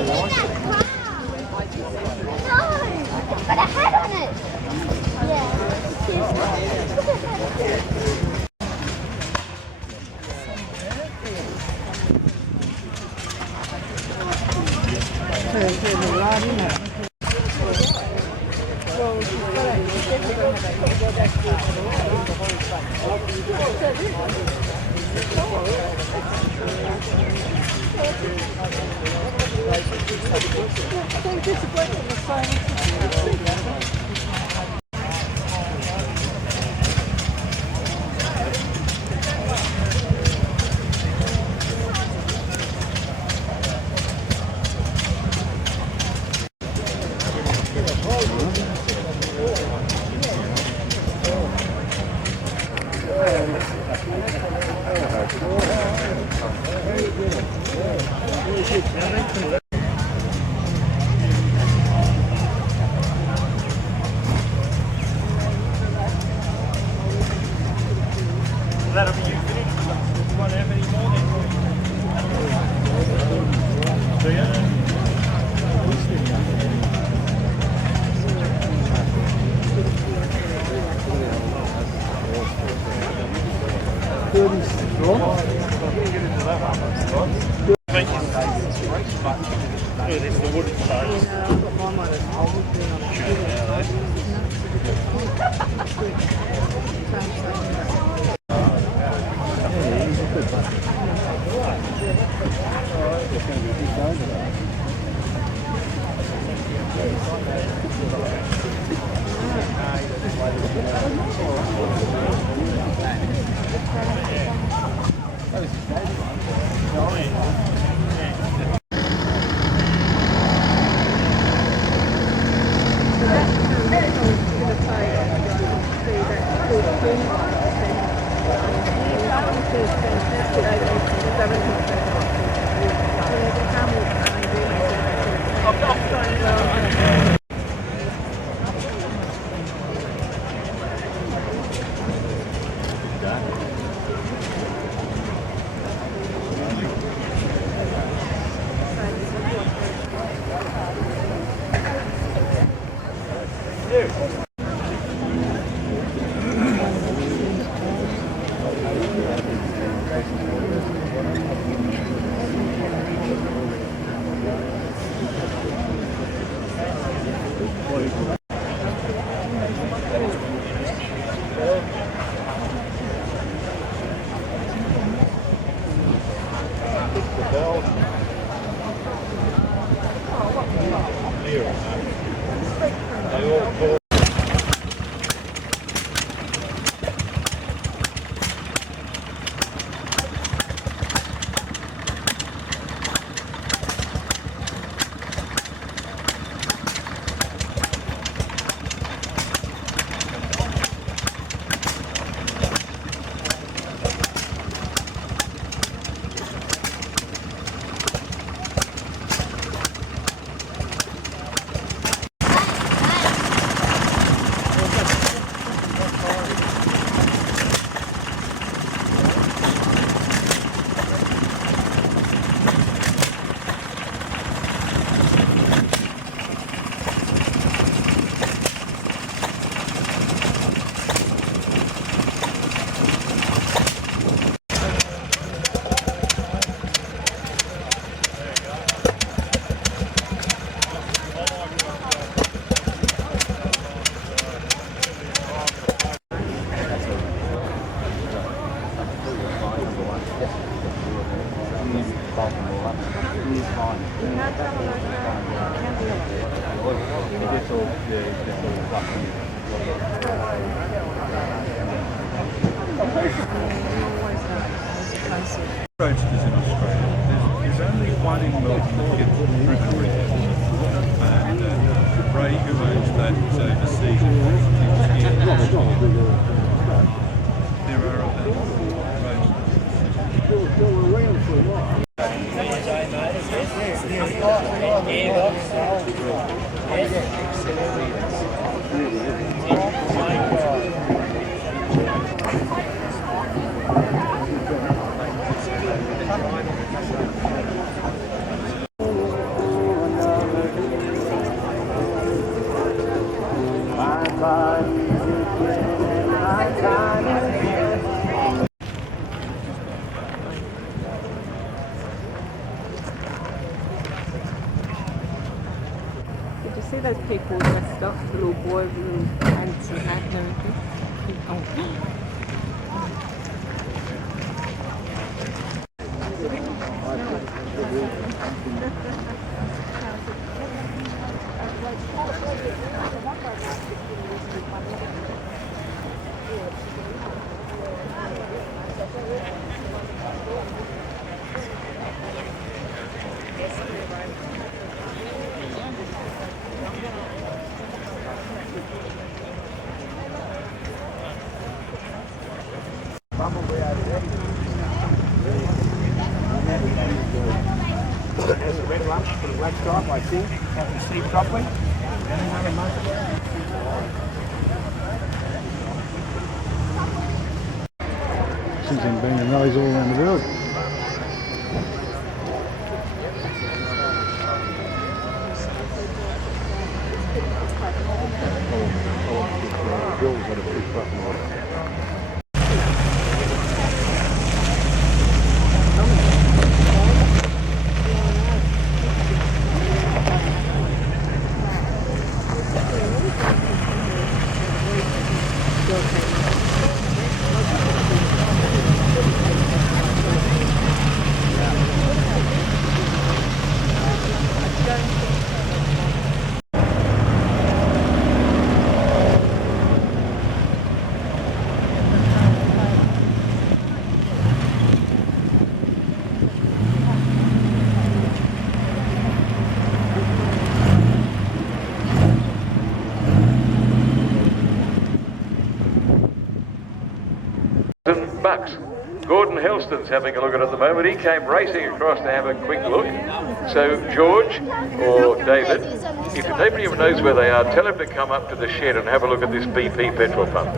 Got a head on it. Yeah. That'll be you finished. You won't have any more then. Do you? It's the wooden sides. Roadsters in Australia. There's only one in Melbourne that gets through the region. And Ray, who owns that, is overseas and he was here last year. There are other roadsters. those people dressed up, the little boy with little pants and hat and everything. Oh. There's a red lump for the black stripe, I think. Can't you see properly? Since I'm been in rallies all around the world. Bucks. Gordon Helston's having a look at it at the moment. He came racing across to have a quick look. So George or David, if anybody ever knows where they are, tell him to come up to the shed and have a look at this BP petrol pump.